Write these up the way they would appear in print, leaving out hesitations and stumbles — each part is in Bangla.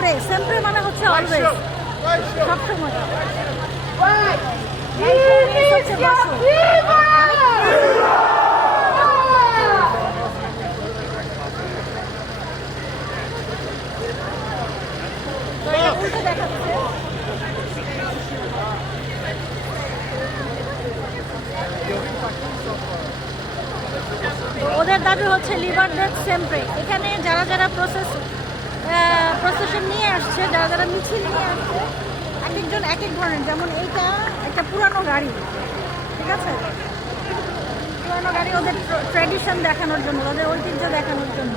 সেম্প্রে সেম্প্রে মানে হচ্ছে অলওয়েজ, সবসময়। হচ্ছে বসো। উল্টো দেখাচ্ছে। ওদের দাবি হচ্ছে লিভার ডেথ সেম্প্রে। এখানে যারা যারা প্রসেশন নিয়ে আসছে, যারা যারা মিছিল নিয়ে আসছে, এক একজন এক এক ধরনের। যেমন এইটা একটা পুরানো গাড়ি, ঠিক আছে, পুরানো গাড়ি ওদের ট্র্যাডিশন দেখানোর জন্য, ওদের ঐতিহ্য দেখানোর জন্য।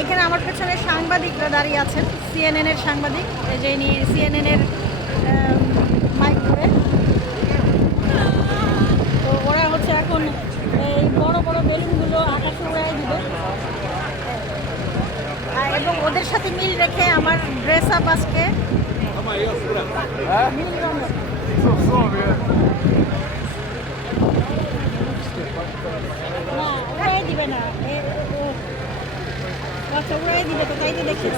এখানে আমার পেছনে সাংবাদিকরা দাঁড়িয়ে আছেন, সিএনএনের সাংবাদিক, এই যে ইনি সিএনএনের মাইক ধরে। তো ওরা হচ্ছে এখন এই বড় বড় বেলুনগুলো আকাশে উড়াই দিবে, এবং ওদের সাথে মিল রেখে আমার ড্রেস আপ আজকে নীল রঙের। না, উড়াই দিবে না, আচ্ছা উড়াই দিবে তো, তাই তো দেখি।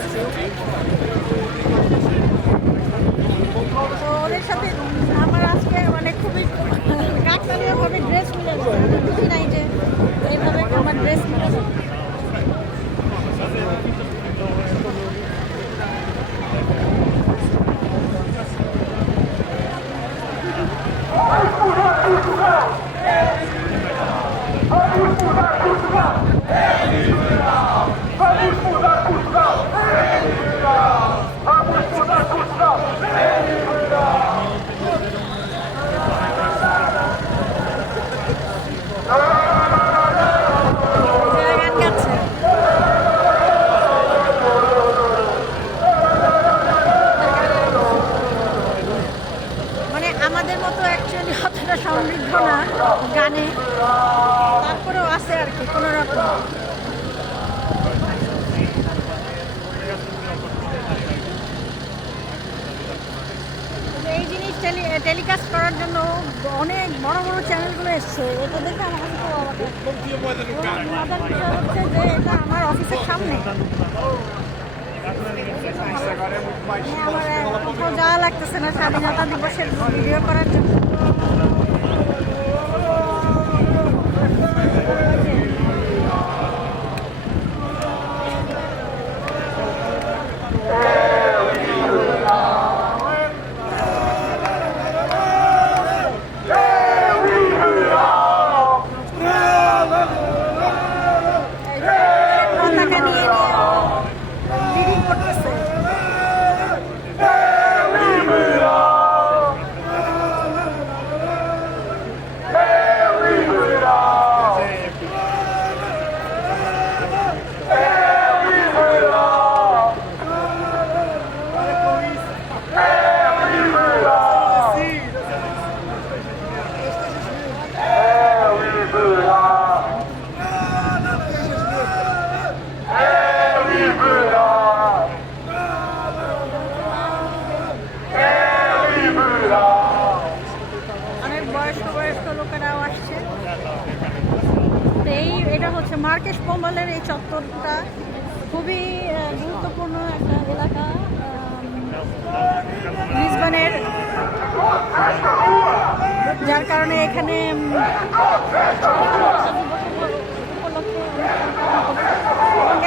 তো ওদের সাথে আমার আজকে মানে খুবই কাকতালীয়ভাবে ড্রেস মিলে গেছে। আমি বুঝি নাই যে এইভাবে আমার ড্রেস মিলে যাবে। গান গাচ্ছে। মানে আমাদের মতো অ্যাকচুয়ালি অতটা সমৃদ্ধ না গানে, তারপরেও আছে আর কি কোনো রকম। এই জিনিস টেলিকাস্ট করার জন্য অনেক বড় বড় চ্যানেলগুলো এসছে। এটা দেখে আমার কাছে খুব অবাক লাগছে। মজার বিষয় হচ্ছে যে এটা আমার অফিসের সামনে। আমার কোথাও যাওয়া লাগতেছে না স্বাধীনতা দিবসের ভিডিও করার জন্য। পতাকা নিয়ে লিডিং করতেছে। অনেক বয়স্ক বয়স্ক লোকেরাও আসছে। এটা হচ্ছে মার্কেশ পোম্বালের এই চত্বরটা খুবই গুরুত্বপূর্ণ একটা এলাকা লিসবনের, যার কারণে এখানে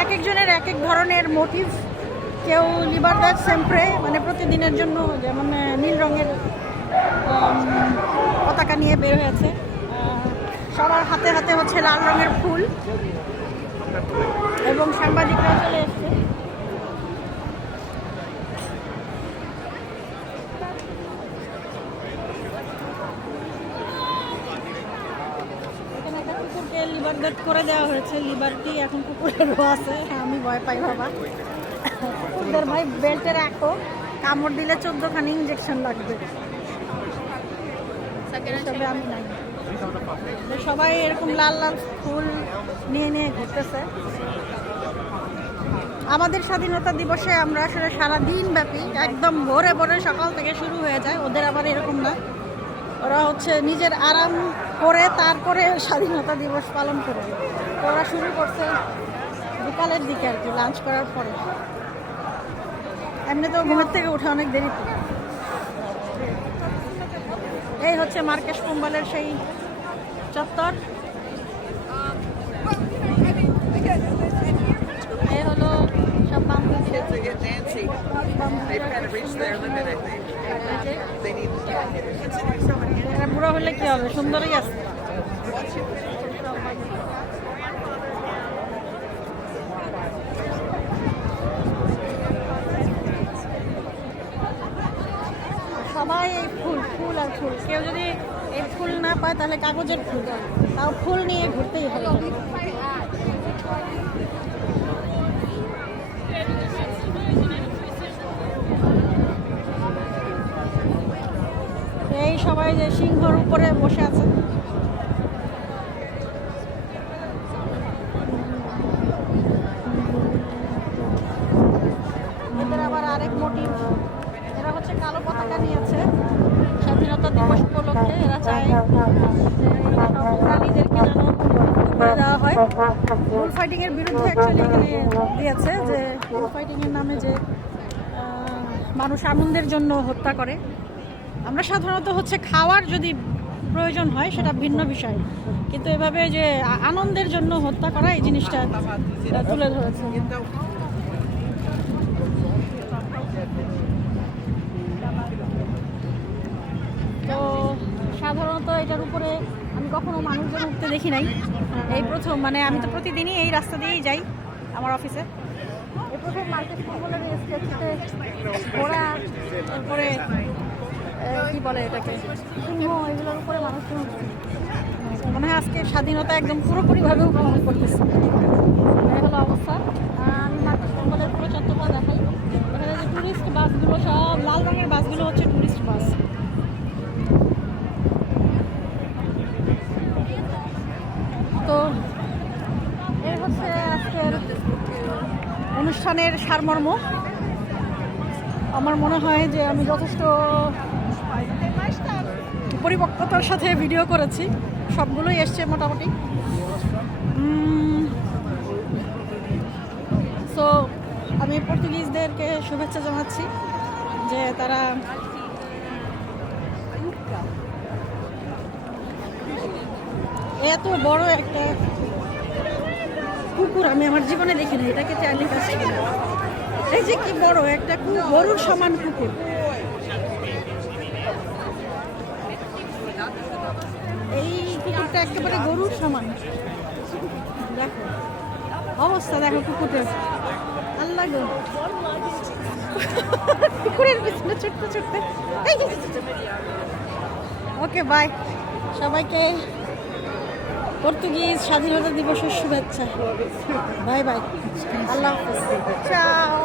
এক একজনের এক এক ধরনের মোটিভ। কেউ লিভার ডেথ সেম্প্রে মানে প্রতিদিনের জন্য, যেমন নীল রঙের পতাকা নিয়ে বের হয়েছে। সবার হাতে হাতে হচ্ছে লাল রঙের ফুল, এবং সাংবাদিকরা চলে এসছে। এখানে একটা কুকুরকে লিভার ডেথ করে দেওয়া হয়েছে। লিভারটি এখন কুকুরেরও আছে, আমি ভয় পাই বাবা। কুকুরদের ভাই বেল্টে রাখো, কামড় দিলে 14খানি ইঞ্জেকশন লাগবে। আমি নাই, সবাই এরকম লাল লাল ফুল নিয়ে নিয়ে ঘুরতেছে। আমাদের স্বাধীনতা দিবসে আমরা আসলে সারাদিন ব্যাপী একদম ভোরে ভোরে সকাল থেকে শুরু হয়ে যায়। ওদের আবার এরকম না, ওরা হচ্ছে নিজের আরাম করে তারপরে স্বাধীনতা দিবস পালন করে। ওরা শুরু করছে বিকালের দিকে আর কি, লাঞ্চ করার পরে। এমনিতেও ঘুমের থেকে উঠে অনেক দেরি। এই হচ্ছে মার্কেশ কুম্বালের সেই চত্বর। এই হলো সব বাম্বু দিয়ে। এরা বুড়ো হলে কি হবে, সুন্দরই আছে। সবাই এই ফুল ফুল আর ফুল, কেউ যদি এই ফুল না পায় তাহলে কাগজের ফুল, তাও ফুল নিয়ে ঘুরতেই হবে। এই সবাই যে সিংহর উপরে বসে আছে। এদের আবার আরেক মোটিভ, এরা হচ্ছে কালো পতাকা নিয়েছে স্বাধীনতা দিবস উপলক্ষে। এরা চায় প্রাণীদেরকে যেন করে দেওয়া হয়। বুল ফাইটিং এর বিরুদ্ধে অ্যাকচুয়ালি এখানে দিয়েছে যে বুল ফাইটিং এর নামে যে মানুষ আনন্দের জন্য হত্যা করে। আমরা সাধারণত হচ্ছে খাওয়ার যদি প্রয়োজন হয় সেটা ভিন্ন বিষয়, কিন্তু এভাবে যে আনন্দের জন্য হত্যা করা এই জিনিসটা তুলে ধরেছে। তো সাধারণত এটার উপরে আমি কখনো মানুষজন উঠতে দেখি নাই, এই প্রথম। মানে আমি তো প্রতিদিনই এই রাস্তা দিয়েই যাই আমার অফিসে। এই প্রথম মার্কেট কুম্বলের স্ট্যাচুতে ঘোড়া, তারপরে কি বলে এটাকে, সিংহ, এগুলোর উপরে মানুষজন মনে হয় আজকে স্বাধীনতা একদম পুরোপুরিভাবে উপভোগ করতেছে। এই হলো অবস্থা। আমি মার্কেট কুম্বলের পুরো চত্বরটা দেখাই। এখানে যে টুরিস্ট বাসগুলো, সব লাল রঙের বাসগুলো হচ্ছে টুরিস্ট বাস। তো এই হচ্ছে আজকের অনুষ্ঠানের সারমর্ম। আমার মনে হয় যে আমি যথেষ্ট পরিপক্কতার সাথে ভিডিও করেছি, সবগুলোই এসছে মোটামুটি। সো আমি পর্তুগিজদেরকে শুভেচ্ছা জানাচ্ছি যে তারা এত বড় একটা কুকুর আমি আমার জীবনে দেখি না। এটাকে চাইলে কাছে, এই যে কি বড় একটা গরুর সমান কুকুর। এই কুকুরটা একেবারে গরুর সমান। দেখো অবস্থা, দেখো কুকুরের। আল্লাহ গো, কুকুরের পিছনে ছুটতে ছুটতে। ওকে বাই, সবাইকে পর্তুগিজ স্বাধীনতা দিবসের শুভেচ্ছা। বাই বাই, আল্লাহ হাফেজ, চাও।